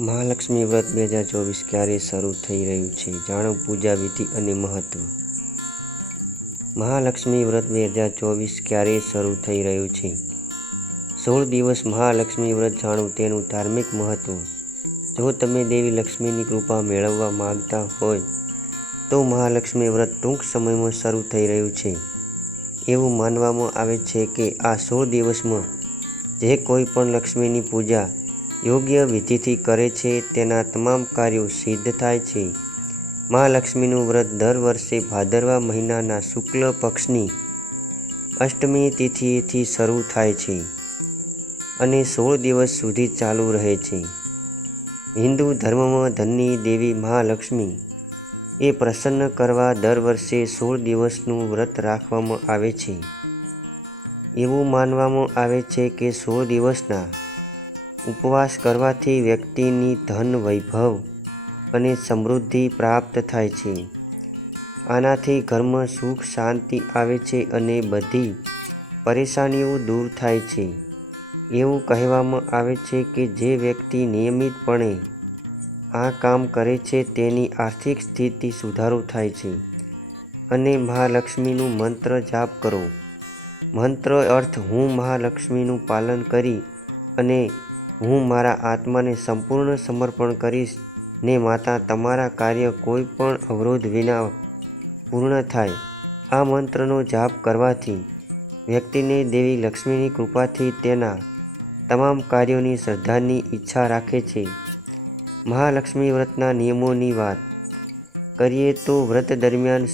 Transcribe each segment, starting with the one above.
મહાલક્ષ્મી વ્રત બે હજાર ચોવીસ ક્યારે શરૂ થઈ રહ્યું છે? જાણો પૂજા વિધિ અને મહત્વ. મહાલક્ષ્મી વ્રત બે હજાર ચોવીસ ક્યારે શરૂ થઈ રહ્યું છે? સોળ દિવસ મહાલક્ષ્મી વ્રત જાણો તેનું ધાર્મિક મહત્વ. જો તમે દેવી લક્ષ્મીની કૃપા મેળવવા માંગતા હોય, તો મહાલક્ષ્મી વ્રત ટૂંક સમયમાં શરૂ થઈ રહ્યું છે. એવું માનવામાં આવે છે કે આ સોળ દિવસમાં જે કોઈ પણ લક્ષ્મીની પૂજા યોગ્ય વિધિથી કરે છે, તેના તમામ કાર્યો સિદ્ધ થાય છે. મહાલક્ષ્મીનું વ્રત દર વર્ષે ભાદરવા મહિનાના શુક્લ પક્ષની અષ્ટમી તિથિથી શરૂ થાય છે અને સોળ દિવસ સુધી ચાલુ રહે છે. હિન્દુ ધર્મમાં ધનની દેવી મહાલક્ષ્મી એ પ્રસન્ન કરવા દર વર્ષે સોળ દિવસનું વ્રત રાખવામાં આવે છે. એવું માનવામાં આવે છે કે સોળ દિવસના ઉપવાસ કરવાથી વ્યક્તિની ધન વૈભવ અને સમૃદ્ધિ પ્રાપ્ત થાય છે. આનાથી ઘરમાં સુખ, શાંતિ આવે છે અને બધી પરેશાનીઓ દૂર થાય છે. એવું કહેવામાં આવે છે કે જે વ્યક્તિ નિયમિતપણે આ કામ કરે છે તેની આર્થિક સ્થિતિ સુધારો થાય છે. અને મહાલક્ષ્મીનું મંત્ર જાપ કરો. મંત્ર અર્થ હું મહાલક્ષ્મીનું પાલન કરી અને હું મારા આત્માને સંપૂર્ણ સમર્પણ કરીશ ને માતા, તમારા કાર્ય કોઈ પણ અવરોધ વિના પૂર્ણ થાય. આ મંત્રનો જાપ કરવાથી વ્યક્તિને દેવી લક્ષ્મીની કૃપાથી તેના તમામ કાર્યોની શ્રદ્ધાની ઈચ્છા રાખે છે. મહાલક્ષ્મી વ્રતના નિયમોની વાત કરીએ તો વ્રત દરમિયાન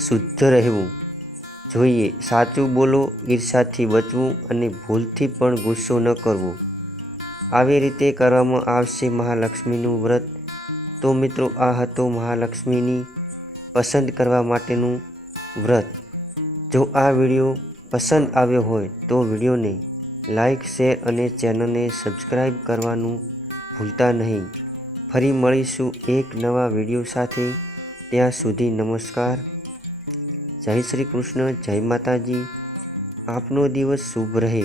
શુદ્ધ રહેવું. જોઈએ, સાચું બોલો, ઈર્ષાથી બચવું અને ભૂલથી પણ ગુસ્સો ન કરવો. આવી રીતે કરવામાં આવશે મહાલક્ષ્મીનું વ્રત. તો મિત્રો, આ હતો મહાલક્ષ્મીની પસંદ કરવા માટેનું વ્રત. જો આ વીડિયો પસંદ આવ્યો હોય, તો વિડીયોને લાઈક, શેર અને ચેનલને સબસ્ક્રાઈબ કરવાનું ભૂલતા નહીં. ફરી મળીશું એક નવા વીડિયો સાથે. ત્યાં સુધી નમસ્કાર. જય શ્રી કૃષ્ણ, જય માતાજી. આપનો દિવસ શુભ રહે.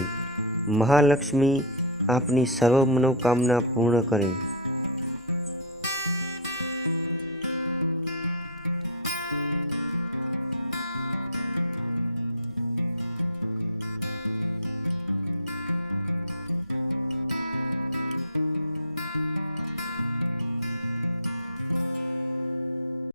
મહાલક્ષ્મી આપની સર્વ મનોકામના પૂર્ણ કરે.